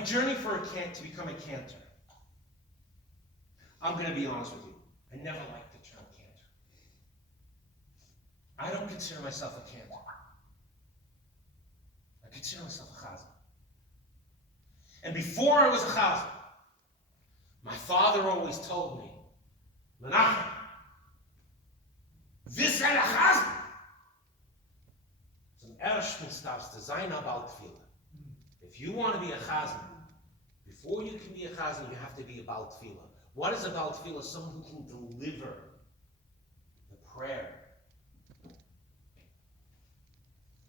My journey to become a cantor. I'm going to be honest with you. I never liked the term cantor. I don't consider myself a cantor. I consider myself a chazan. And before I was a chazan, my father always told me, Menachem, this is a chazan. Zum ersten darfst du sein about tefillah. If you want to be a chazan, before you can be a chazan, you have to be about tefillah. What is about tefillah? Someone who can deliver the prayer.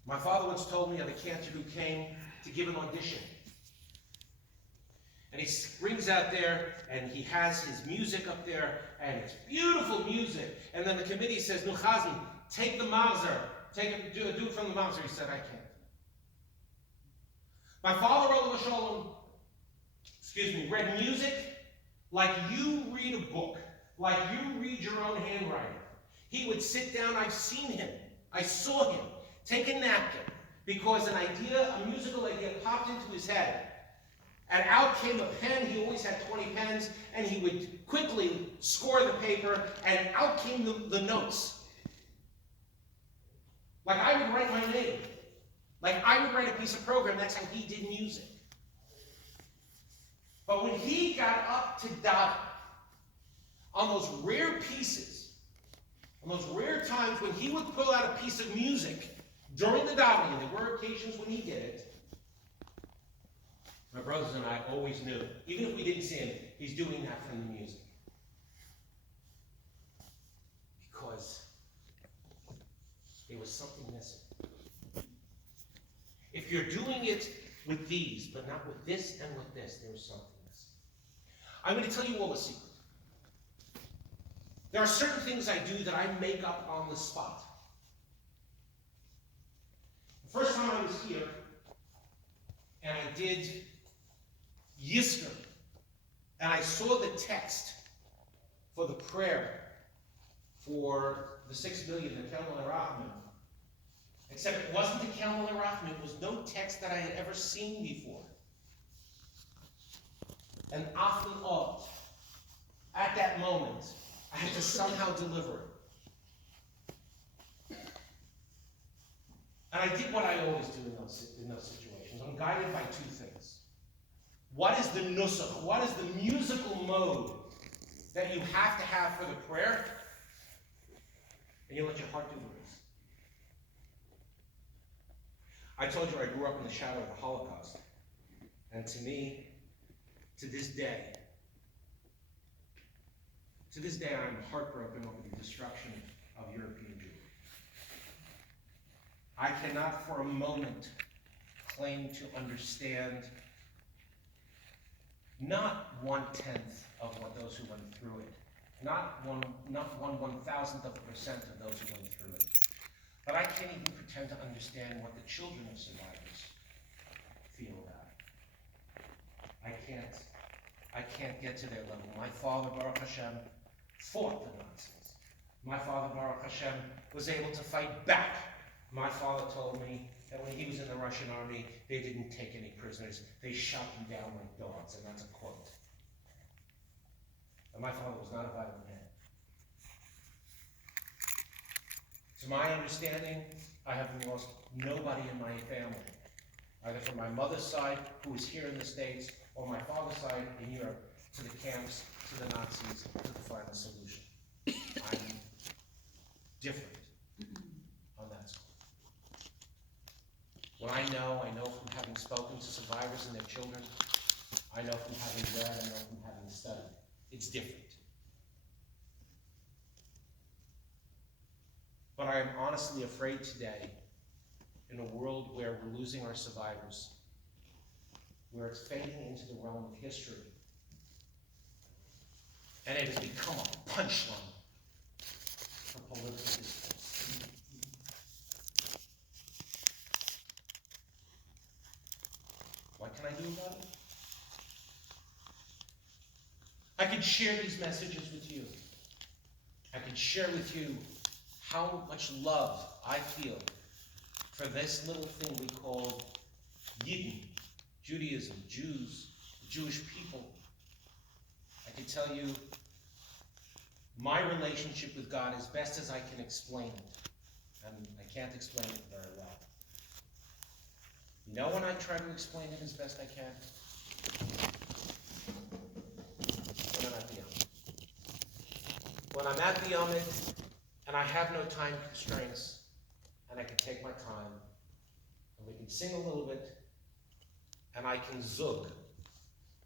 My father once told me of a cantor who came to give an audition. And he brings out there, and he has his music up there, and it's beautiful music. And then the committee says, "No, chazan, take the mauser. Do it from the mauser." He said, "I can't." My father, Olav Shalom, read music like you read a book, like you read your own handwriting. He would sit down, I've seen him, I saw him, take a napkin, because a musical idea popped into his head. And out came a pen, he always had 20 pens, and he would quickly score the paper, and out came the notes. Like I would write my name. Like I would write a piece of program, that's how he did music. But when he got up to daven, on those rare pieces, on those rare times when he would pull out a piece of music during the davening, and there were occasions when he did it, my brothers and I always knew, even if we didn't see him, he's doing that from the music. Because there was something missing. If you're doing it with these, but not with this and with this, there was something missing. I'm going to tell you all a secret. There are certain things I do that I make up on the spot. The first time I was here, and I did Yisro, and I saw the text for the prayer for the 6 million, the Kelmel Rachman. Except it wasn't the Kelmel Rachman, it was no text that I had ever seen before. And often at that moment, I had to somehow deliver it. And I did what I always do in those situations. I'm guided by two things. What is the nusach? What is the musical mode that you have to have for the prayer? And you let your heart do the rest. I told you I grew up in the shadow of the Holocaust. And to me, to this day, I'm heartbroken over the destruction of European Jewry. I cannot for a moment claim to understand not 1/10 of what those who went through it, not one 1,000th of a percent of those who went through it. But I can't even pretend to understand what the children of survivors feel about it. I can't get to their level. My father, Baruch Hashem, fought the Nazis. My father, Baruch Hashem, was able to fight back. My father told me that when he was in the Russian army, they didn't take any prisoners. They shot them down like dogs, and that's a quote. And my father was not a violent man. To my understanding, I have lost nobody in my family, either from my mother's side, who is here in the States, or my father's side in Europe, to the camps, to the Nazis, to the final solution. I'm different on that score. What I know from having spoken to survivors and their children, I know from having read, I know from having studied. It's different. But I am honestly afraid today, in a world where we're losing our survivors, where it's fading into the realm of history, and it has become a punchline for political discourse. What can I do about it? I could share these messages with you. I could share with you how much love I feel for this little thing we call Yidden, Judaism, Jews, the Jewish people. I can tell you my relationship with God as best as I can explain it. And I can't explain it very well. You know when I try to explain it as best I can? When I'm at the Yomid. When I'm at the Yomid and I have no time constraints and I can take my time and we can sing a little bit and I can zug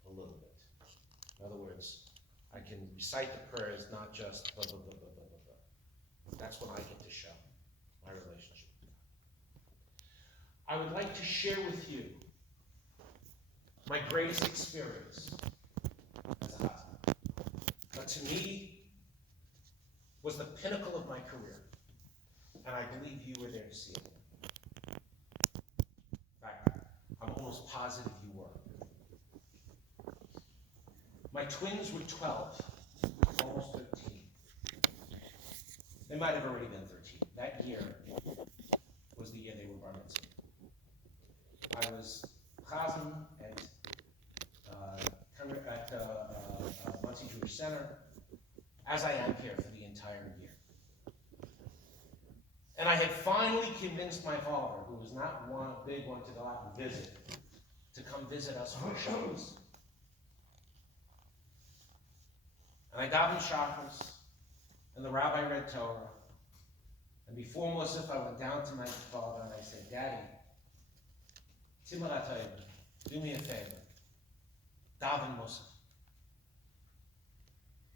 a little bit. In other words, I can recite the prayers, not just blah, blah, blah, blah, blah, blah, blah. That's when I get to show my relationship with God. I would like to share with you my greatest experience as a chazan. But to me, was the pinnacle of my career. And I believe you were there to see it. In fact, I'm almost positive you were. My twins were 12, almost 13. They might have already been 13. That year was the year they were bar mitzvah. I was chazan at Monsey Jewish Center, as I am here for the entire year. And I had finally convinced my father, who was not one big one to go out and visit, to come visit us for Shabbos. And I davened Shacharis, and the rabbi read Torah. And before Musaf, I went down to my father and I said, Daddy, Timur HaTorah, do me a favor. Daven Musaf.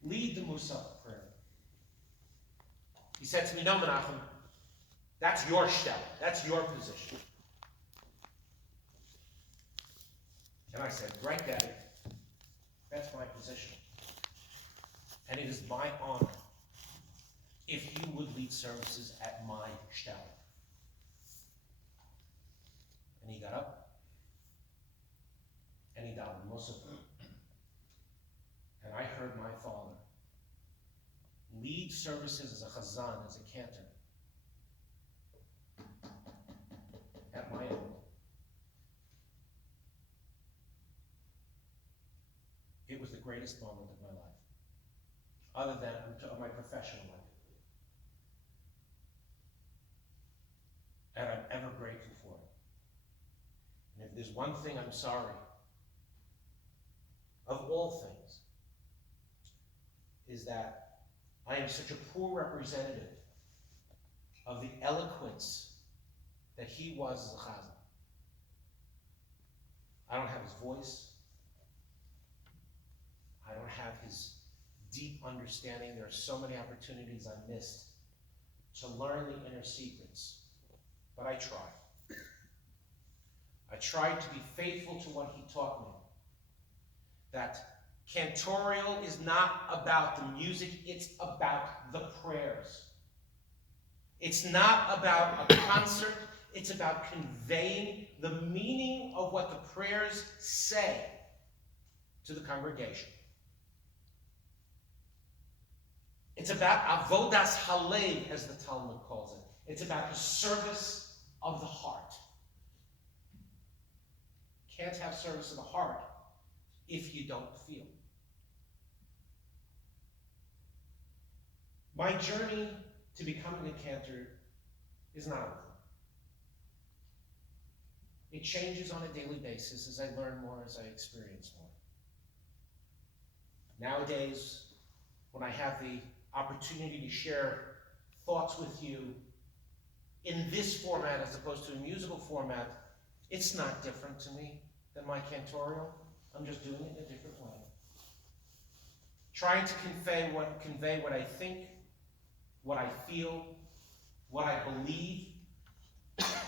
Lead the Musaf prayer. He said to me, no, Menachem, that's your shtel. That's your position. And I said, right, Daddy, that's my position. And it is my honor if you would lead services at my shtel. And he got up, and he davened Musaf. And I heard my father lead services as a chazan, as a cantor, at my own. It was the greatest moment of my life, other than of my professional life. And I'm ever grateful for it. And if there's one thing I'm sorry, of all things, is that I am such a poor representative of the eloquence that he was as a chazan. I don't have his voice. I don't have his deep understanding. There are so many opportunities I missed to learn the inner secrets. But I tried. I tried to be faithful to what he taught me. That cantorial is not about the music, it's about the prayers. It's not about a concert, it's about conveying the meaning of what the prayers say to the congregation. It's about avodas halev, as the Talmud calls it. It's about the service of the heart. Can't have service of the heart if you don't feel. My journey to becoming a cantor is not over. It changes on a daily basis as I learn more, as I experience more. Nowadays, when I have the opportunity to share thoughts with you in this format as opposed to a musical format, it's not different to me than my cantorial. I'm just doing it in a different way. Trying to convey what I think, what I feel, what I believe,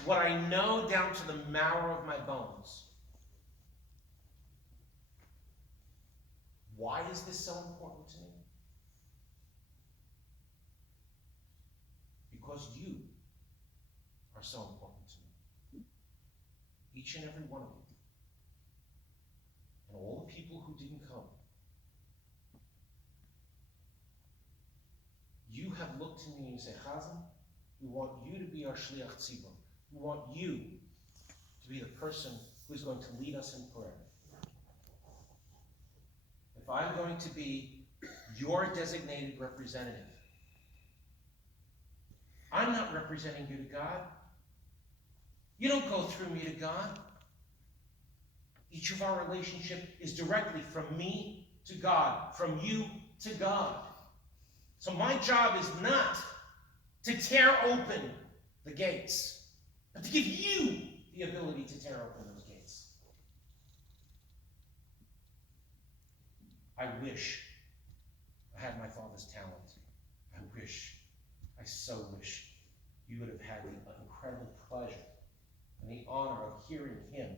what I know down to the marrow of my bones. Why is this so important to me? Because you are so important to me. Each and every one of you. And all the people who didn't come. You have looked to me and you say, Chazan, we want you to be our shliach tzibur. We want you to be the person who's going to lead us in prayer. If I'm going to be your designated representative, I'm not representing you to God. You don't go through me to God. Each of our relationship is directly from me to God, from you to God. So my job is not to tear open the gates, but to give you the ability to tear open those gates. I wish I had my father's talent. I so wish you would have had the incredible pleasure and the honor of hearing him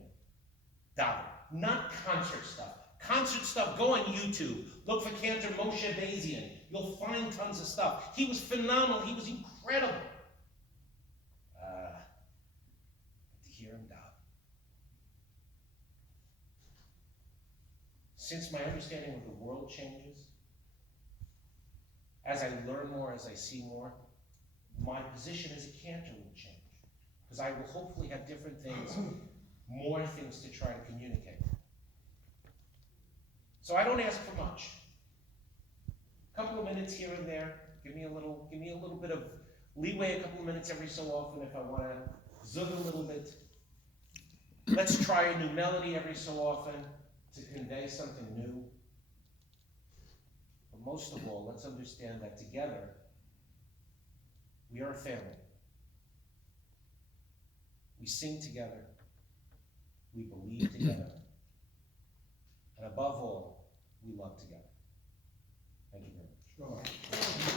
daven. Not concert stuff. Concert stuff, go on YouTube. Look for Cantor Bazian. You'll find tons of stuff. He was phenomenal. He was incredible. To hear him daven. Since my understanding of the world changes, as I learn more, as I see more, my position as a cantor will change. Because I will hopefully have different things, more things to try to communicate. So I don't ask for much. A couple of minutes here and there. Give me a little bit of leeway, a couple of minutes every so often if I want to zug a little bit. Let's try a new melody every so often to convey something new. But most of all, let's understand that together, we are a family. We sing together. We believe together. And above all, we love together. Thank you very much. Sure.